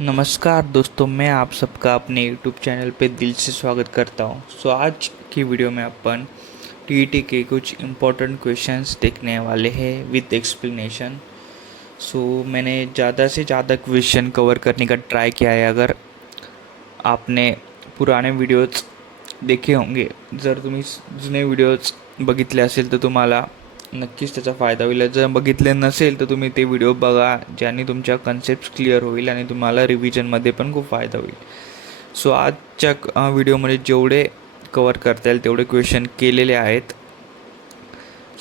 नमस्कार दोस्तों, मैं आप सबका अपने यूट्यूब चैनल पे दिल से स्वागत करता हूँ। आज की वीडियो में अपन टीईटी के कुछ इम्पोर्टेंट क्वेश्चंस देखने वाले हैं विद एक्सप्लेनेशन। मैंने ज़्यादा से ज़्यादा क्वेश्चन कवर करने का ट्राय किया है। अगर आपने पुराने व्हिडिओज देखे होंगे, जर तुम्ही जुने व्हिडिओज बघितले असेल तर तुम्हाला नक्कीच त्याचा फायदा होईल. जर बघितले नसेल तर तुम्ही ते व्हिडिओ बघा, ज्याने तुमच्या कन्सेप्ट क्लिअर होईल आणि तुम्हाला रिव्हिजनमध्ये पण खूप फायदा होईल. आजच्या व्हिडिओमध्ये जेवढे कवर करता येईल तेवढे क्वेश्चन केलेले आहेत.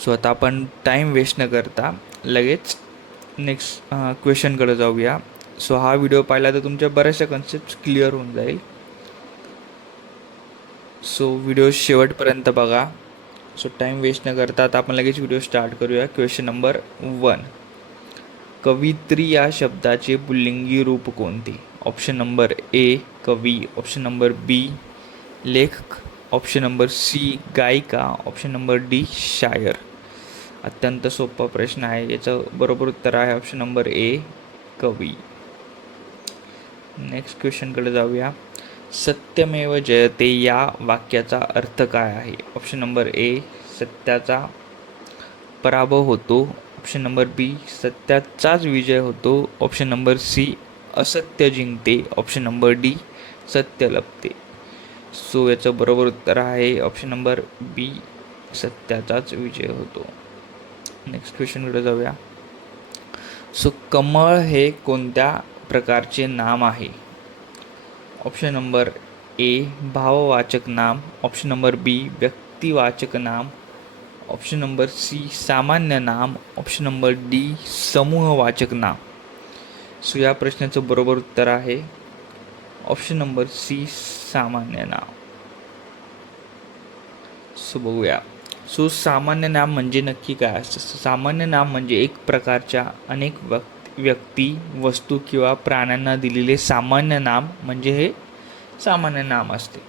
आता आपण टाईम वेस्ट न करता लगेच नेक्स्ट क्वेश्चनकडे जाऊया. हा व्हिडिओ पाहिला तर तुमच्या बऱ्याचशा कन्सेप्ट क्लिअर होऊन जाईल. व्हिडिओ शेवटपर्यंत बघा. टाईम वेस्ट न करता आता आपण लगेच व्हिडिओ स्टार्ट करूया. Question number 1. कवित्री या शब्दाचे पुल्लिंगी रूप कोणते? ऑप्शन नंबर ए कवी, ऑप्शन नंबर बी लेखक, ऑप्शन नंबर सी गायिका, ऑप्शन नंबर डी शायर. अत्यंत सोपा प्रश्न आहे. याचं बरोबर उत्तर आहे ऑप्शन नंबर ए कवी. नेक्स्ट क्वेश्चनकडे जाऊया. सत्यमेव जयते या वाक्याचा अर्थ काय आहे? ऑप्शन नंबर ए सत्याचा पराभव होतो, ऑप्शन नंबर बी सत्याचाच विजय होतो, ऑप्शन नंबर सी असत्य जिंकते, ऑप्शन नंबर डी सत्य लपते. याचं बरोबर उत्तर आहे ऑप्शन नंबर बी सत्याचाच विजय होतो. नेक्स्ट क्वेश्चनकडे जाऊया. कमळ हे कोणत्या प्रकारचे नाम आहे? ऑप्शन नंबर ए भाववाचक नाम, ऑप्शन नंबर बी व्यक्तिवाचक नाम, ऑप्शन नंबर सी सामान्य नाम, ऑप्शन नंबर डी समूहवाचक नाम. या प्रश्नाचं बरोबर उत्तर आहे ऑप्शन नंबर सी सामान्य नाम. बघूया. सामान्य नाम म्हणजे नक्की काय असतं? सामान्य नाम म्हणजे एक प्रकारच्या अनेक व्यक्ती, वस्तू किंवा प्राण्यांना दिलेले सामान्य नाम म्हणजे हे सामान्य नाम असते.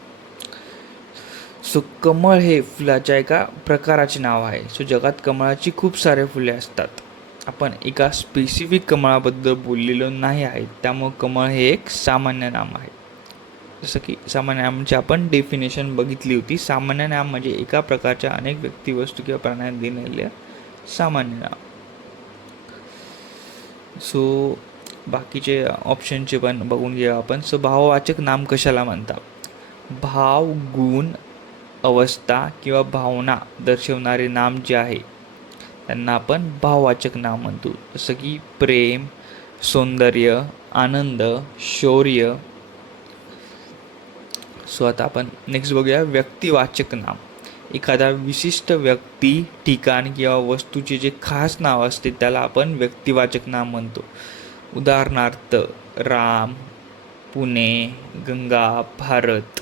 कमळ हे फुलाच्या एका प्रकाराचे नाव आहे. जगात कमळाची खूप सारे फुले असतात. आपण एका स्पेसिफिक कमळाबद्दल बोललेलो नाही आहे, त्यामुळे कमळ हे एक सामान्य नाम आहे. जसं की सामान्य नामाची आपण डेफिनेशन बघितली होती. सामान्य नाम म्हणजे एका प्रकारच्या अनेक व्यक्ती, वस्तू किंवा प्राण्यांना दिलेल्या सामान्य नाम. बाकीचे ऑप्शनचे पण बघून घेऊया आपण. भाववाचक नाम कशाला म्हणतात? भाव, गुण, अवस्था किंवा भावना दर्शवणारे नाम जे आहे त्यांना आपण भाववाचक नाम म्हणतो. जसं की प्रेम, सौंदर्य, आनंद, शौर्य. आता आपण नेक्स्ट बघूया व्यक्तिवाचक नाम. एखादा विशिष्ट व्यक्ती, ठिकाण किंवा वस्तूचे जे खास नाव असते त्याला आपण व्यक्तिवाचक नाम म्हणतो. उदाहरणार्थ राम, पुणे, गंगा, भारत.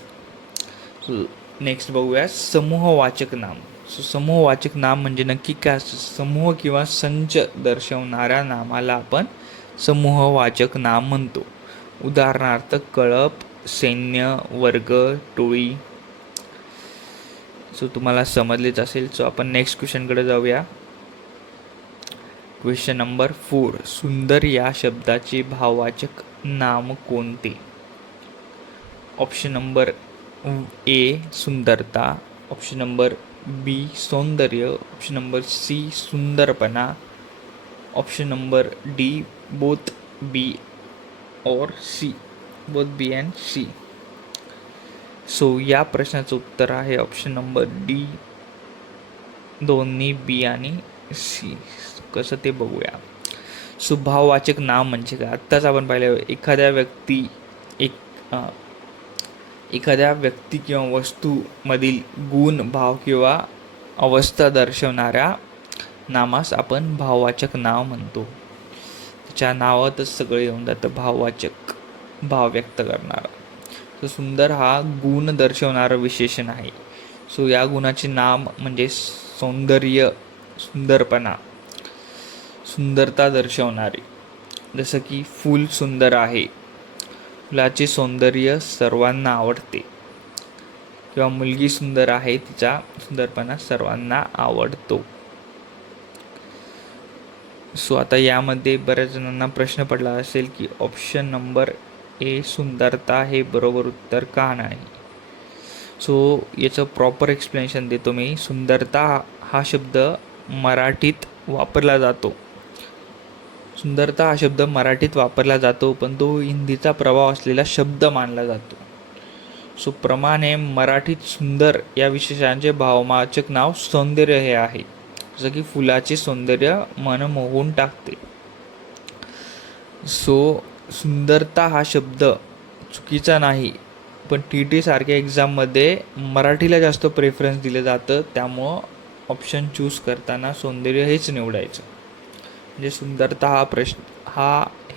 नेक्स्ट बघूया समूहवाचक नाम. समूहवाचक नाम म्हणजे नक्की काय असतं? समूह किंवा संच दर्शवणाऱ्या नामाला आपण समूहवाचक नाम म्हणतो. उदाहरणार्थ कळप, सैन्य, वर्ग, टोळी. तुम्हाला समजलेच असेल. आपण नेक्स्ट क्वेश्चनकडे जाऊया. Question number 4. सुंदर या शब्दाचे भाववाचक नाम कोणते? ऑप्शन नंबर ए सुंदरता, ऑप्शन नंबर बी सौंदर्य, ऑप्शन नंबर सी सुंदरपणा, option number D both B और C, both B and C. या प्रश्नाचं उत्तर आहे ऑप्शन नंबर डी दोन्ही बी आणि सी. कसं ते बघूया. भाववाचक नाम म्हणजे काय? आत्ताच आपण पाहिलं, एखाद्या व्यक्ती किंवा वस्तूमधील गुण, भाव किंवा अवस्था दर्शवणाऱ्या नामास आपण भाववाचक नाव म्हणतो. त्याच्या नावातच सगळं येऊन जातं. भाववाचक, भाव व्यक्त करणारा. सुंदर हा गुण दर्शवणारं विशेषण आहे. या गुणाचे नाम म्हणजे सौंदर्य, सुंदरपणा, सुंदरता दर्शवणारे. जसं की फूल सुंदर आहे, फुलाचे सौंदर्य सर्वांना आवडते. किंवा मुलगी सुंदर आहे, तिचा सुंदरपणा सर्वांना आवडतो. आता यामध्ये बऱ्याच जणांना प्रश्न पडला असेल की ऑप्शन नंबर ए सुंदरता हे बरोबर उत्तर का नाही? सो याचं प्रॉपर एक्सप्लेनेशन देतो मी. सुंदरता हा शब्द मराठीत वापरला जातो. सुंदरता हा शब्द मराठीत वापरला जातो, पण तो हिंदीचा प्रभाव असलेला शब्द मानला जातो. सो प्रमाणे मराठीत सुंदर या विशेषणाचे भाववाचक नाव सौंदर्य हे आहे. जसं की फुलाचे सौंदर्य मन मोहून टाकते. सो सुंदरता हा शब्द चुकीचा नाही, पण TT सारख्या एक्झाममध्ये मराठीला जास्त प्रेफरन्स दिलं जातं, त्यामुळं ऑप्शन चूज करताना सौंदर्य हेच निवडायचं. म्हणजे सुंदरता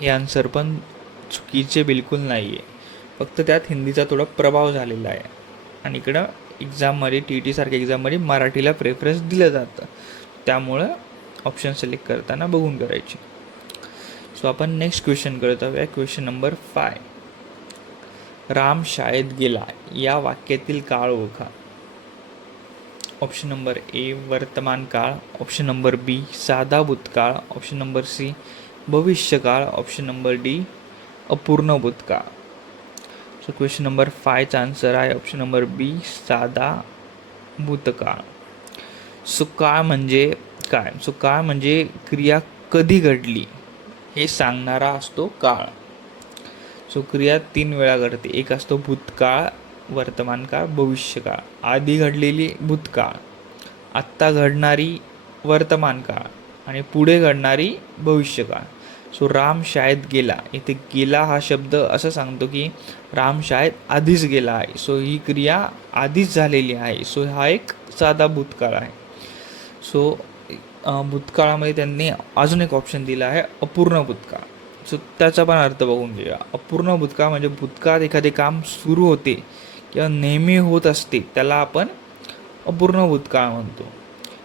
हे आन्सर पण चुकीचे बिलकुल नाही आहे, फक्त त्यात हिंदीचा थोडा प्रभाव झालेला आहे आणि इकडं एक्झाममध्ये TT सारख्या एक्झाममध्ये मराठीला प्रेफरन्स दिलं जातं, त्यामुळं ऑप्शन सिलेक्ट करताना बघून करायची. सो आपण नेक्स्ट क्वेश्चन करत आहोत. Question number 5. राम शाळेत गेला या वाक्यातील काळ ओळखा. ऑप्शन नंबर ए वर्तमान काळ, ऑप्शन नंबर बी साधा भूतकाळ, ऑप्शन नंबर सी भविष्यकाळ, ऑप्शन नंबर डी अपूर्ण भूतकाळ. सो क्वेश्चन नंबर 5चा आन्सर आहे ऑप्शन नंबर बी साधा भूतकाळ. सो काळ म्हणजे काय? सो काळ म्हणजे क्रिया कधी घडली हे सांगणारा असतो काळ. सो क्रिया 3 वेळा घडते. एक असतो भूतकाळ, वर्तमान काळ, भविष्यकाळ. आधी घडलेली भूतकाळ, आत्ता घडणारी वर्तमान काळ आणि पुढे घडणारी भविष्यकाळ. सो राम शाळेत गेला, इथे गेला हा शब्द असं सांगतो की राम शाळेत आधीच गेला आहे. सो ही क्रिया आधीच झालेली आहे. सो हा एक साधा भूतकाळ आहे. सो भूतकाळामध्ये त्यांनी अजून एक ऑप्शन दिला आहे अपूर्ण भूतकाळ. सो त्याचा पण अर्थ बघून घेऊया. अपूर्ण भूतकाळ म्हणजे भूतकाळात एखादे काम सुरू होते किंवा नेहमी होत असते, त्याला आपण अपूर्ण भूतकाळ म्हणतो.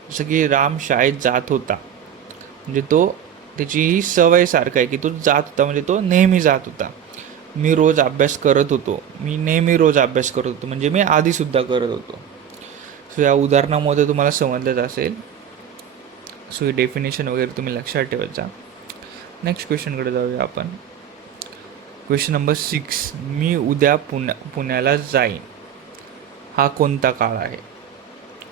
जसं की राम शाळेत जात होता, म्हणजे तो त्याची ही सवय सारखं आहे की तो जात होता, म्हणजे तो नेहमी जात होता. मी रोज अभ्यास करत होतो, मी नेहमी रोज अभ्यास करत होतो, म्हणजे मी आधीसुद्धा करत होतो. सो या उदाहरणामध्ये तुम्हाला समजलंच असेल. सो ही डेफिनेशन वगैरे तुम्ही लक्षात ठेवत जा. नेक्स्ट क्वेश्चनकडे जाऊया आपण. Question number 6. मी उद्या पुण्याला जाईन हा कोणता काळ आहे?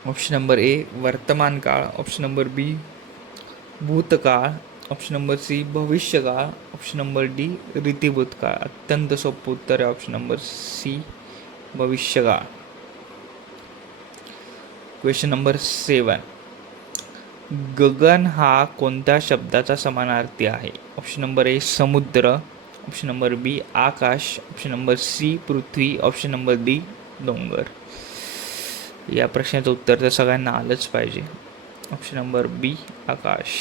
ऑप्शन नंबर ए वर्तमान काळ, ऑप्शन नंबर बी भूतकाळ, ऑप्शन नंबर सी भविष्यकाळ, ऑप्शन नंबर डी रीतिभूतकाळ. अत्यंत सोपं उत्तर आहे ऑप्शन नंबर सी भविष्यकाळ. Question number 7. गगन हा कोणत्या शब्दाचा समानार्थी आहे? ऑप्शन नंबर ए समुद्र, ऑप्शन नंबर बी आकाश, ऑप्शन नंबर सी पृथ्वी, ऑप्शन नंबर डी डोंगर. या प्रश्नाचं उत्तर तर सगळ्यांना आलंच पाहिजे. ऑप्शन नंबर बी आकाश.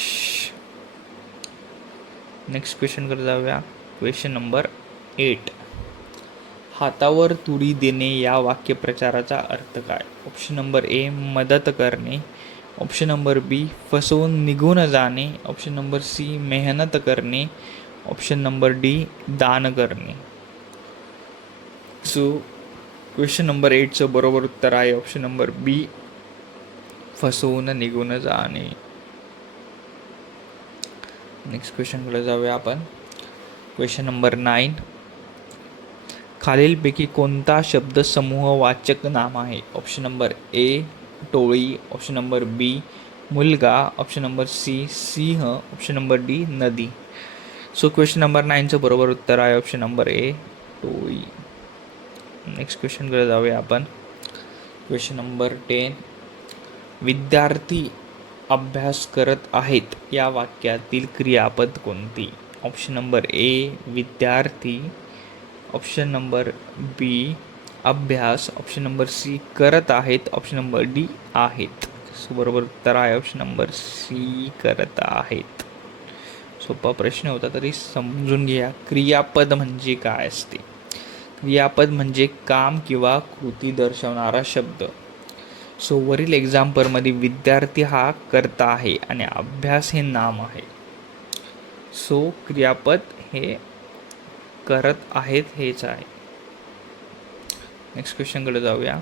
नेक्स्ट क्वेश्चनकडे जाऊया. Question number 8. हातावर तुरी देणे या वाक्यप्रचाराचा अर्थ काय? ऑप्शन नंबर ए मदत करणे, ऑप्शन नंबर बी फसवून निघून जाणे, ऑप्शन नंबर सी मेहनत करणे, ऑप्शन नंबर डी दान करणे. सो क्वेश्चन नंबर 8चं बरोबर उत्तर आहे ऑप्शन नंबर बी फसवून निघून जाणे. नेक्स्ट क्वेश्चनकडे जाऊया आपण. Question number 9. खालीलपैकी कोणता शब्द समूहवाचक नाम आहे? ऑप्शन नंबर ए टोळी, ऑप्शन नंबर बी मुलगा, ऑप्शन नंबर सी सिंह, ऑप्शन नंबर डी नदी. सो क्वेश्चन नंबर 9चं बरोबर उत्तर आहे ऑप्शन नंबर ए टोळी. नेक्स्ट क्वेश्चनकडे जाऊया आपण. Question number 10. विद्यार्थी अभ्यास करत आहेत या वाक्यातील क्रियापद कोणती? ऑप्शन नंबर ए विद्यार्थी, ऑप्शन नंबर बी अभ्यास, ऑप्शन नंबर सी करत आहेत, ऑप्शन नंबर डी आहेत. सो बरोबर उत्तर आहे ऑप्शन नंबर सी करत आहेत. सोपा प्रश्न होता तरी समजून घ्या. क्रियापद म्हणजे काय असते? क्रियापद म्हणजे काम किंवा कृती दर्शवणारा शब्द. सो वरील एक्झाम्पलमध्ये विद्यार्थी हा कर्ता आहे आणि अभ्यास हे नाम आहे. सो क्रियापद हे करत आहेत हेच आहे. नेक्स्ट क्वेश्चनकडे जाऊया.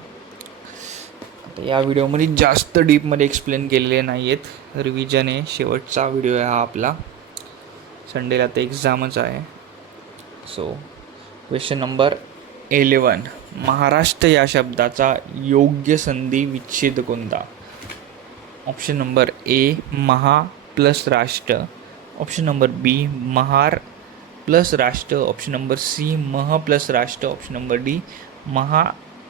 आता या व्हिडिओमध्ये जास्त डीपमध्ये एक्सप्लेन केलेले नाही आहेत. रिव्हिजन आहे, शेवटचा व्हिडिओ आहे हा आपला. संडेला आता एक्झामच आहे. So question number 11. महाराष्ट्र या शब्दाचा योग्य संधी विच्छेद कोणता? ऑप्शन नंबर ए महा प्लस राष्ट्र, ऑप्शन नंबर बी महार प्लस राष्ट्र, ऑप्शन नंबर सी मह प्लस राष्ट्र, ऑप्शन नंबर डी महा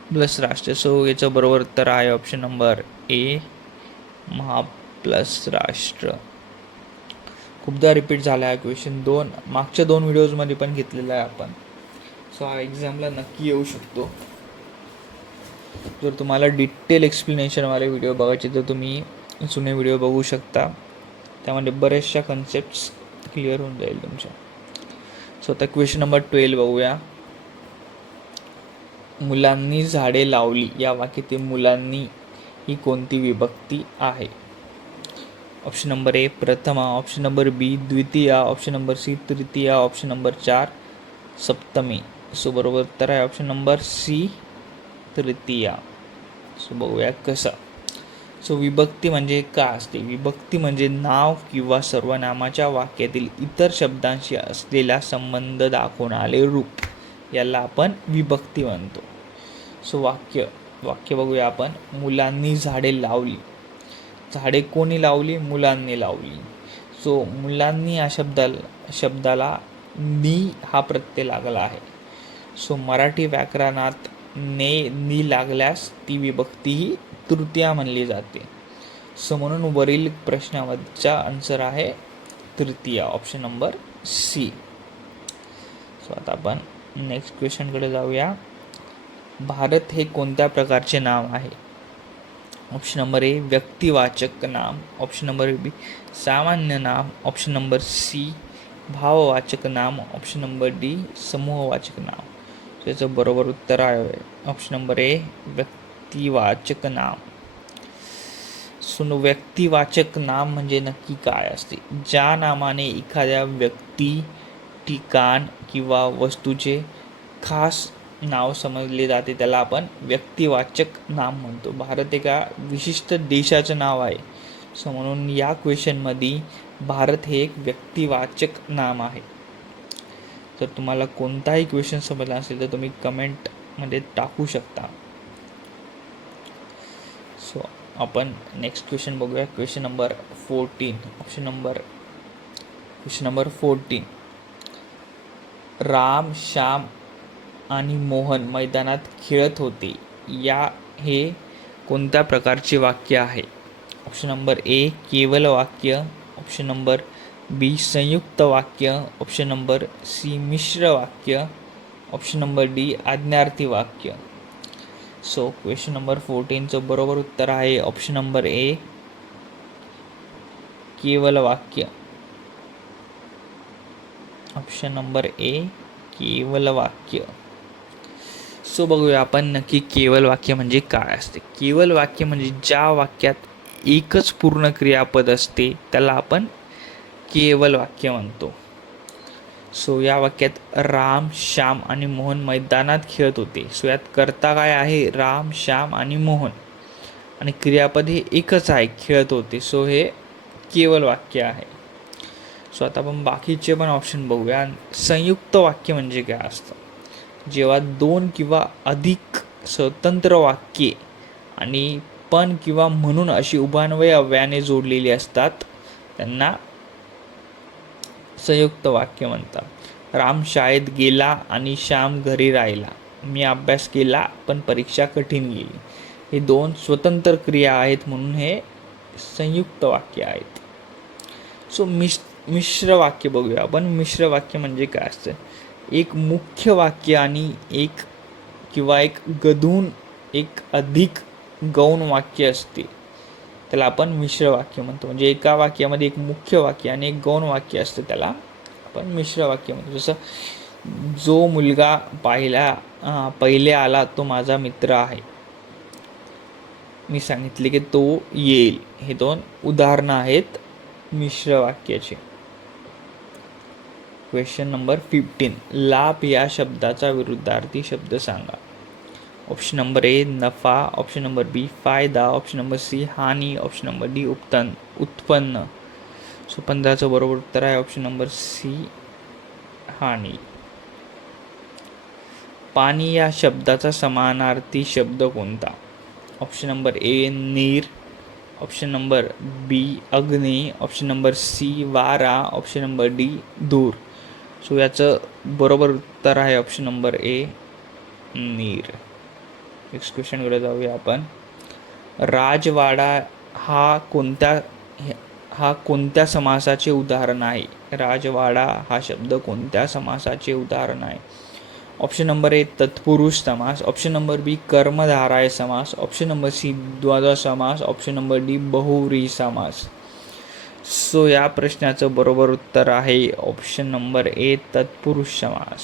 प्लस राष्ट्र. सो याचं बरोबर उत्तर आहे ऑप्शन नंबर ए महा प्लस राष्ट्र. खूपदा रिपीट झाला आहे क्वेश्चन, मागच्या 2 व्हिडिओजमध्ये पण घेतलेला आहे आपण. सो हा एक्झामला नक्की येऊ शकतो. जर तुम्हाला डिटेल एक्सप्लेनेशनवाले व्हिडिओ बघायचे तर तुम्ही जुने व्हिडिओ बघू शकता. त्यामध्ये बऱ्याचशा कन्सेप्ट्स क्लिअर होऊन जाईल तुमच्या. सो आता क्वेश्चन नंबर 12 बघूया. मुलांनी झाडे लावली या वाक्यातील मुलांनी ही कोणती विभक्ती आहे? ऑप्शन नंबर ए प्रथमा, ऑप्शन नंबर बी द्वितीया, ऑप्शन नंबर सी तृतीया, ऑप्शन नंबर 4 सप्तमी. सो बरोबर उत्तर आहे ऑप्शन नंबर सी तृतीया. सो बघूया कसं. सो विभक्ती म्हणजे काय असते? विभक्ती म्हणजे नाव किंवा सर्वनामाच्या वाक्यातील इतर शब्दांशी असलेला संबंध दाखवणारे रूप, याला आपण विभक्ती म्हणतो. सो वाक्य बघूया आपण. मुलांनी झाडे लावली. झाडे कोणी लावली? मुलांनी लावली. सो मुलांनी या शब्दाला नी हा प्रत्यय लागला आहे. सो मराठी व्याकरणात नी लागल्यास ती विभक्ती ही तृतीया म्हणली जाते. सो म्हणून वरील प्रश्नाचा आन्सर आहे तृतीया, ऑप्शन नंबर सी. सो आता आपण नेक्स्ट क्वेश्चनकडे जाऊया. भारत हे कोणत्या प्रकारचे नाव आहे? ऑप्शन नंबर ए व्यक्तिवाचक नाम, ऑप्शन नंबर बी सामान्य नाम, ऑप्शन नंबर सी भाववाचक नाम, ऑप्शन नंबर डी समूहवाचक नाम. त्याचं बरोबर उत्तर आहे ऑप्शन नंबर ए व्यक्तिवाचक नाम. सो व्यक्तिवाचक नाम म्हणजे नक्की काय असते? ज्या नामाने एखाद्या व्यक्ती, ठिकाण किंवा वस्तूचे खास नाव समजले जाते त्याला आपण व्यक्तिवाचक नाम म्हणतो. भारत एका विशिष्ट देशाचं नाव आहे. सो म्हणून या क्वेश्चनमध्ये भारत हे एक व्यक्तिवाचक नाम आहे. जर तुम्हाला कोणताही क्वेश्चन समजला असेल तर तुम्ही कमेंटमध्ये टाकू शकता. सो आपण नेक्स्ट क्वेश्चन बघूया. Question number 14. Question number 14. Ram, Shyam आणि मोहन मैदानात खेळत होते या हे कोणत्या प्रकारचे वाक्य आहे? ऑप्शन नंबर ए केवल वाक्य, ऑप्शन नंबर बी संयुक्त वाक्य, ऑप्शन नंबर सी मिश्र वाक्य, ऑप्शन नंबर डी आज्ञार्थी वाक्य. सो क्वेश्चन नंबर 14चं बरोबर उत्तर आहे ऑप्शन नंबर ए केवल वाक्य. ऑप्शन नंबर ए केवल वाक्य. सो बघूया आपण नक्की केवल वाक्य म्हणजे काय असते. केवल वाक्य म्हणजे ज्या वाक्यात एकच पूर्ण क्रियापद असते त्याला आपण केवल वाक्य म्हणतो. सो या वाक्यात राम, श्याम आणि मोहन मैदानात खेळत होते. सो यात कर्ता काय आहे? राम, श्याम आणि मोहन, आणि क्रियापद हे एकच आहे, खेळत होते. सो हे केवल वाक्य आहे. सो आता आपण बाकीचे पण ऑप्शन बघूया. संयुक्त वाक्य म्हणजे काय असतं? जेव्हा 2 किंवा अधिक स्वतंत्र वाक्ये आणि पण किंवा म्हणून अशी उभयान्वयी अव्ययाने जोडलेली असतात त्यांना संयुक्त वाक्य म्हणतात. राम शाळेत गेला आणि श्याम घरी राहिला. मी अभ्यास केला पण परीक्षा कठीण गेली. हे 2 स्वतंत्र क्रिया आहेत म्हणून हे संयुक्त वाक्य आहेत. सो मिश्र वाक्य बघूया आपण. मिश्र वाक्य म्हणजे काय असतं? एक मुख्य वाक्य आणि एक गधून एक अधिक गौण वाक्य असते त्याला आपण मिश्र वाक्य म्हणतो. म्हणजे एका वाक्यामध्ये एक मुख्य वाक्य आणि एक गौण वाक्य असते त्याला आपण मिश्र वाक्य म्हणतो. जसं जो मुलगा पहिले आला तो माझा मित्र आहे. मी सांगितले की तो येईल. हे 2 उदाहरणं आहेत मिश्र वाक्याचे. Question number 15. लाभ या शब्दाचा विरुद्धार्थी शब्द सांगा. ऑप्शन नंबर ए नफा, ऑप्शन नंबर बी फायदा, ऑप्शन नंबर सी हानी, ऑप्शन नंबर डी उत्पन्न. सो 15चं बरोबर उत्तर आहे ऑप्शन नंबर सी हानी. पाणी या शब्दाचा समानार्थी शब्द कोणता? ऑप्शन नंबर ए नीर, ऑप्शन नंबर बी अग्नी, ऑप्शन नंबर सी वारा, ऑप्शन नंबर डी धूर. सो याचं बरोबर उत्तर आहे ऑप्शन नंबर ए नीर. नेक्स्ट क्वेश्चनकडे जाऊया आपण. राजवाडा हा कोणत्या समासाचे उदाहरण आहे? राजवाडा हा शब्द कोणत्या समासाचे उदाहरण आहे? ऑप्शन नंबर ए तत्पुरुष समास, ऑप्शन नंबर बी कर्मधाराय समास, ऑप्शन नंबर सी द्वंद्व समास, ऑप्शन नंबर डी बहुव्रीही समास. सो या प्रश्नाचं बरोबर उत्तर आहे ऑप्शन नंबर ए तत्पुरुष समास.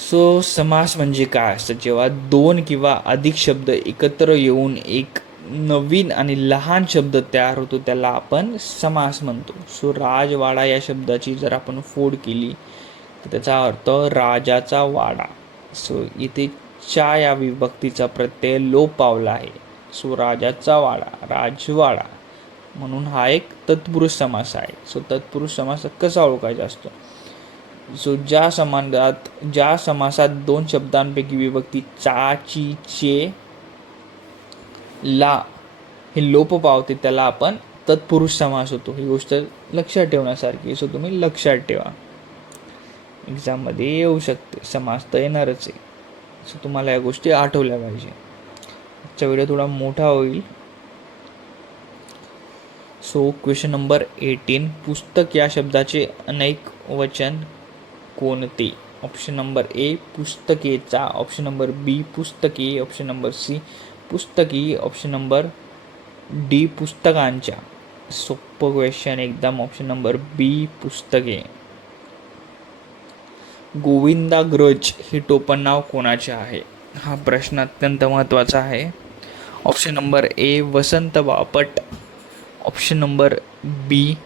सो समास म्हणजे काय असतं? जेव्हा दोन किंवा अधिक शब्द एकत्र येऊन एक नवीन आणि लहान शब्द तयार होतो त्याला आपण समास म्हणतो. सो राजवाडा या शब्दाची जर आपण फोड केली तर त्याचा अर्थ राजाचा वाडा. सो इथे च्या या विभक्तीचा प्रत्यय लोप पावला आहे. सो राजाचा वाडा, राजवाडा, म्हणून हा एक तत्पुरुष समास आहे. सो तत्पुरुष समास कसा ओळखायचा असतो? सो ज्या समासात दोन शब्दांपैकी विभक्ती चा, ची, चे, ला हे लोप पावते त्याला आपण तत्पुरुष समास होतो. ही गोष्ट लक्षात ठेवण्यासारखी. सो तुम्ही लक्षात ठेवा, एक्झाममध्ये येऊ शकते, समास तर येणारच आहे. सो तुम्हाला या गोष्टी आठवल्या पाहिजे. आजचा व्हिडिओ थोडा मोठा होईल. So question number 18. पुस्तक या शब्दाचे अनेक वचन कोणते? ऑप्शन नंबर ए पुस्तकेचा, ऑप्शन नंबर बी पुस्तके, ऑप्शन नंबर सी पुस्तकी, ऑप्शन नंबर डी पुस्तकांच्या. सोपं क्वेश्चन एकदम. ऑप्शन नंबर बी पुस्तके. गोविंदाग्रज हे टोपण नाव कोणाचे आहे? हा प्रश्न अत्यंत महत्त्वाचा आहे. Option number A Vasant Bapat, option number B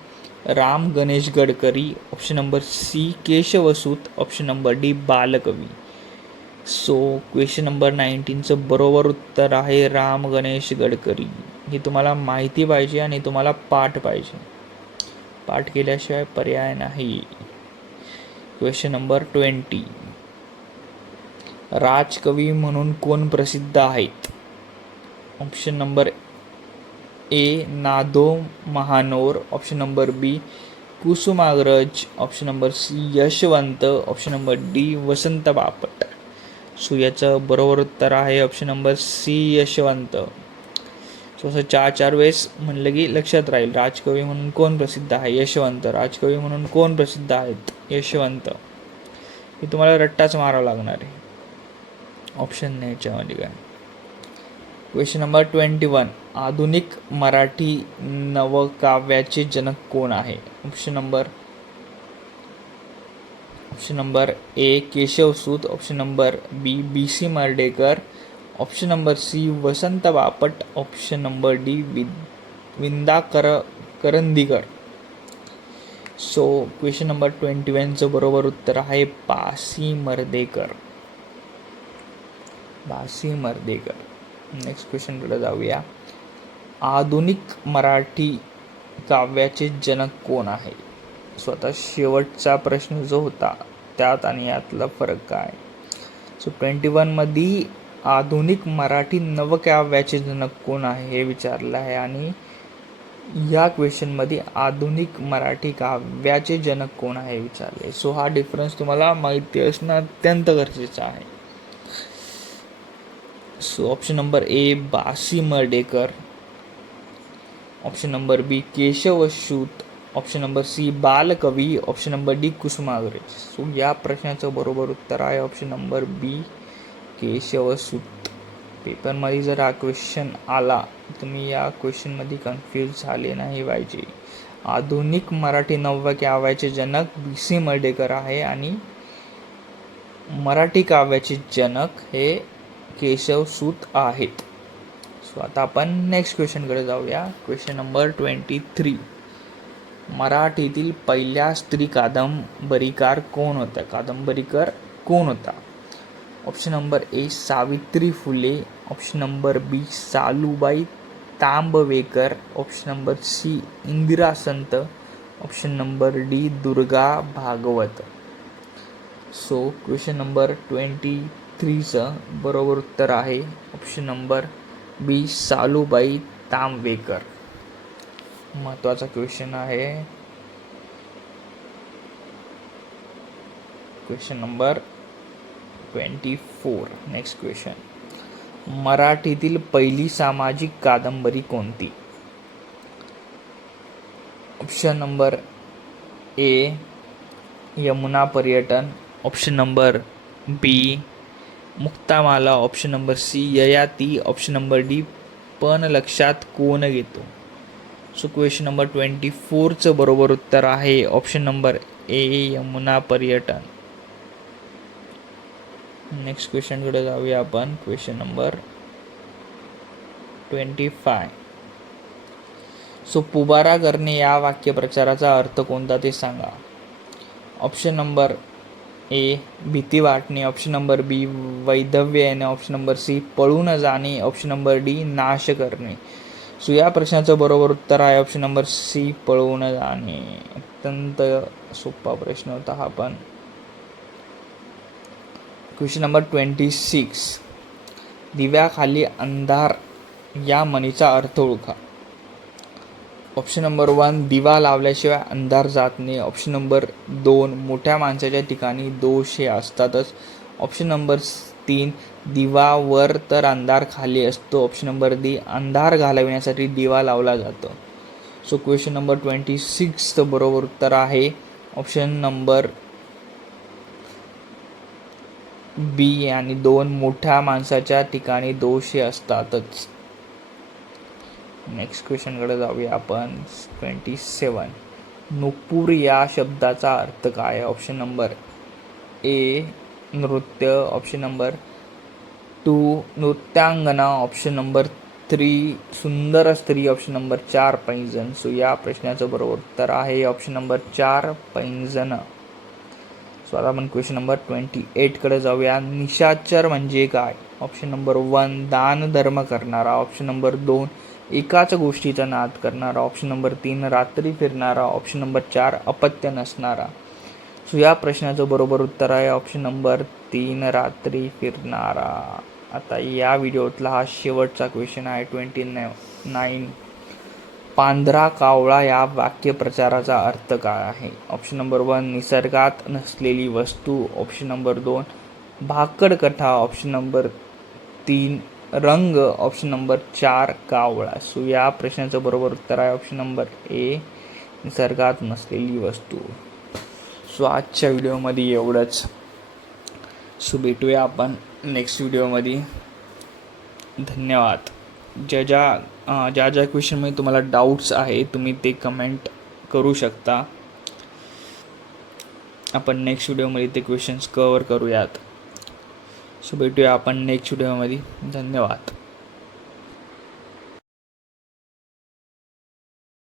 Ram Ganesh Gadkari, option number C Keshavsut, option number D Balkavi. So question number 19चं बरोबर उत्तर आहे राम गणेश गडकरी. हे तुम्हाला माहिती पाहिजे आणि तुम्हाला पाठ पाहिजे. पाठ केल्याशिवाय पर्याय नाही. Question number 20. राजकवी म्हणून कोण प्रसिद्ध आहेत? Option number A Na Dho Mahanor, option number B Kusumagraj, option number C Yashwant, option number D Vasant Bapat. So याचं बरोबर उत्तर आहे option number C Yashwant. So असं 4 वेळेस म्हणलं की लक्षात राहील. राजकवी म्हणून कोण प्रसिद्ध आहे? यशवंत. राजकवी म्हणून कोण प्रसिद्ध आहेत? यशवंत. हे तुम्हाला रट्टाच मारावा लागणार आहे, ऑप्शन नाही याच्यामध्ये काय. Question number 21. आधुनिक मराठी नवकाव्याचे जनक कोण आहे? Option number A Keshavsut, option number B B C Mardhekar, option number C Vasant Bapat, option number D Vinda Karandikar. So question number 21चं बरोबर उत्तर आहे बासी मर्ढेकर. बासी मर्ढेकर. नेक्स्ट क्वेश्चनकडे जाऊया. आधुनिक मराठी काव्याचे जनक कोण आहे? स्वतः शेवटचा प्रश्न जो होता त्यात आणि यातला फरक काय? सो 21मध्ये आधुनिक मराठी नवकाव्याचे जनक कोण आहे हे विचारलं आहे आणि या क्वेश्चनमध्ये आधुनिक मराठी काव्याचे जनक कोण आहे विचारले. सो हा डिफरन्स तुम्हाला माहिती असणं अत्यंत गरजेचं आहे. So option number A B S Mardhekar, option number B Keshavsut, option number C Balkavi, option number D Kusumagraj. So या प्रश्नाचं बरोबर उत्तर आहे ऑप्शन नंबर बी केशवसूत. पेपरमध्ये जर हा क्वेश्चन आला तुम्ही या क्वेश्चनमध्ये कन्फ्यूज झाले नाही पाहिजे. आधुनिक मराठी नवकाव्याचे जनक बी सी मर्ढेकर आहे आणि मराठी काव्याचे जनक हे केशवसूत आहेत. सो आता आपण नेक्स्ट क्वेश्चनकडे जाऊया. Question number 23. मराठीतील पहिल्या स्त्री कादंबरीकार कोण होता? Option number A Savitri Phule, option number B Salubai Tambvekar, option number C Indira Sant, option number D Durga Bhagwat. So question number 23चं बरोबर उत्तर आहे ऑप्शन नंबर बी, सालूबाई तांबवेकर. महत्त्वाचा क्वेश्चन आहे. Question number 24. Next question. मराठीतील पहिली सामाजिक कादंबरी कोणती? Option number A, Yamuna Paryatan. Option number B, Muktamala. Option number C, Yayati. Option number D, पण लक्षात कोण घेतो. सो क्वेश्चन नंबर 24चं बरोबर उत्तर आहे ऑप्शन नंबर ए, यमुना पर्यटन. नेक्स्ट क्वेश्चनकडे जाऊया आपण. Question number 25. सो पुबारा करणे या वाक्यप्रचाराचा अर्थ कोणता ते सांगा. ऑप्शन नंबर ए, भीती वाटणे. ऑप्शन नंबर बी, वैधव्य येणे. ऑप्शन नंबर सी, पळून जाणे. ऑप्शन नंबर डी, नाश करणे. सो या प्रश्नाचं बरोबर उत्तर आहे ऑप्शन नंबर सी, पळून जाणे. अत्यंत सोपा प्रश्न होता हा पण. Question number 26. दिव्याखाली अंधार या म्हणीचा अर्थ ओळखा. ऑप्शन नंबर 1, दिवा लावल्याशिवाय अंधार जात नाही. ऑप्शन नंबर 2, मोठ्या माणसाच्या ठिकाणी दोष हे असतातच. ऑप्शन नंबर 3, दिवा वर तर अंधार खाली असतो. ऑप्शन नंबर डी, अंधार घालवण्यासाठी दिवा लावला जातो. सो क्वेश्चन नंबर 26चं बरोबर उत्तर आहे ऑप्शन नंबर बी आणि 2, मोठ्या माणसाच्या ठिकाणी दोष हे असतातच. नेक्स्ट क्वेश्चनकडे जाऊया आपण. 27. नुपूर या शब्दाचा अर्थ काय? ऑप्शन नंबर ए, नृत्य. ऑप्शन नंबर 2, नृत्यांगना. ऑप्शन नंबर 3, सुंदर स्त्री. Option number 4, पैंजण. सो या प्रश्नाचं बरोबर उत्तर आहे ऑप्शन नंबर 4, पैंजण. सो आता आपण क्वेश्चन नंबर 28कडे जाऊया. निशाचर म्हणजे काय? ऑप्शन नंबर 1, दान धर्म करणारा. ऑप्शन नंबर 2, एकाच गोष्टीचा नाद करणारा. ऑप्शन नंबर 3, रात्री फिरणारा. ऑप्शन नंबर 4, अपत्य नसणारा. सो या प्रश्नाचं बरोबर उत्तर आहे ऑप्शन नंबर 3, रात्री फिरणारा. आता या व्हिडिओतला हा शेवटचा क्वेश्चन आहे 29. पांढरा कावळा या वाक्यप्रचाराचा अर्थ काय आहे? ऑप्शन नंबर 1, निसर्गात नसलेली वस्तू. Option number 2, भाकडकथा. ऑप्शन नंबर 3, रंग. ऑप्शन नंबर 4, कावळा. सो या प्रश्नाचं बरोबर उत्तर आहे ऑप्शन नंबर ए, निसर्गात नसलेली वस्तू. सो आजच्या व्हिडिओमध्ये एवढंच. सो भेटूया आपण नेक्स्ट व्हिडिओमध्ये. धन्यवाद. ज्या क्वेश्चनमध्ये तुम्हाला डाऊट्स आहे तुम्ही ते कमेंट करू शकता. आपण नेक्स्ट व्हिडिओमध्ये ते क्वेश्चन्स कवर करूयात. सो भेटूया आपण नेक्स्ट व्हिडिओमध्ये. धन्यवाद.